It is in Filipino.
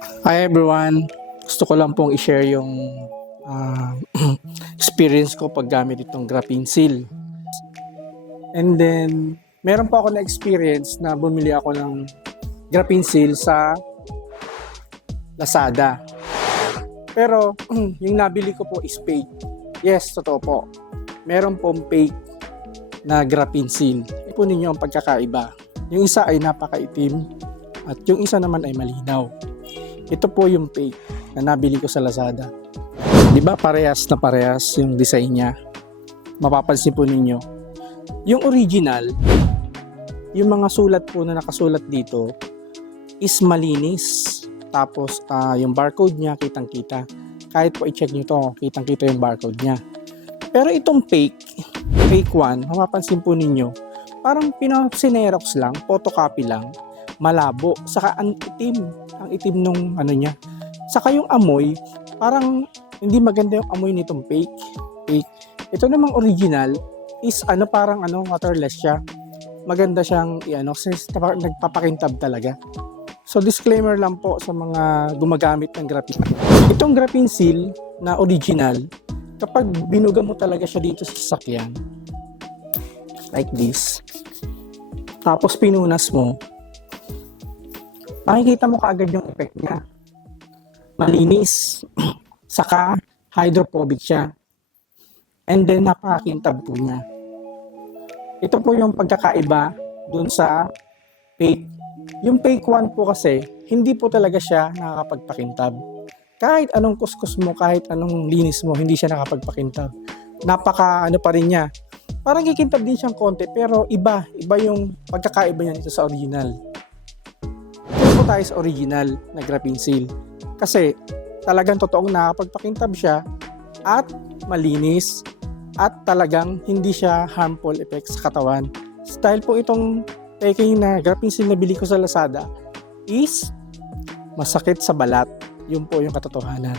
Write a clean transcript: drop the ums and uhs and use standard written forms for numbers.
Hi everyone! Gusto ko lang pong i-share yung ah, experience ko pag gamit itong graphene seal. And then, meron po ako na experience na bumili ako ng graphene seal sa Lazada. Pero, yung nabili ko po is fake. Yes, totoo po. Meron pong fake na graphene seal. Ipunin niyo ang pagkakaiba. Yung isa ay napakaitim at yung isa naman ay malinaw. Ito po yung fake na nabili ko sa Lazada. Di ba parehas na parehas yung design niya? Mapapansin po ninyo. Yung original, yung mga sulat po na nakasulat dito is malinis. Tapos yung barcode niya kitang-kita. Kahit po i-check nyo to, kitang-kita yung barcode niya. Pero itong fake one, mapapansin po ninyo, parang pinasinerox lang, photocopy lang, malabo, saka ang itim nung ano niya. Saka yung amoy, parang hindi maganda yung amoy nitong fake. Ito namang original is parang waterless siya. Maganda siyang nagpapakintab talaga. So disclaimer lang po sa mga gumagamit ng graphene. Itong graphene seal na original, kapag binuga mo talaga siya dito sa sasakyan, like this, tapos pinunas mo, makikita mo kaagad yung effect niya. Malinis. Saka hydrophobic siya. And then napakakintab po niya. Ito po yung pagkakaiba dun sa fake. Yung fake one po kasi, hindi po talaga siya nakakapagpakintab. Kahit anong kuskus mo, kahit anong linis mo, hindi siya nakapagpakintab. Napaka pa rin niya. Parang kikintab din siyang konti, pero iba yung pagkakaiba niya dito sa original. Ito po tayo sa original na graphene seal. Kasi talagang totoong nakapagpakintab siya at malinis at talagang hindi siya harmful effects sa katawan. Dahil po itong fake na graphene seal na bili ko sa Lazada is masakit sa balat. Yun po yung katotohanan.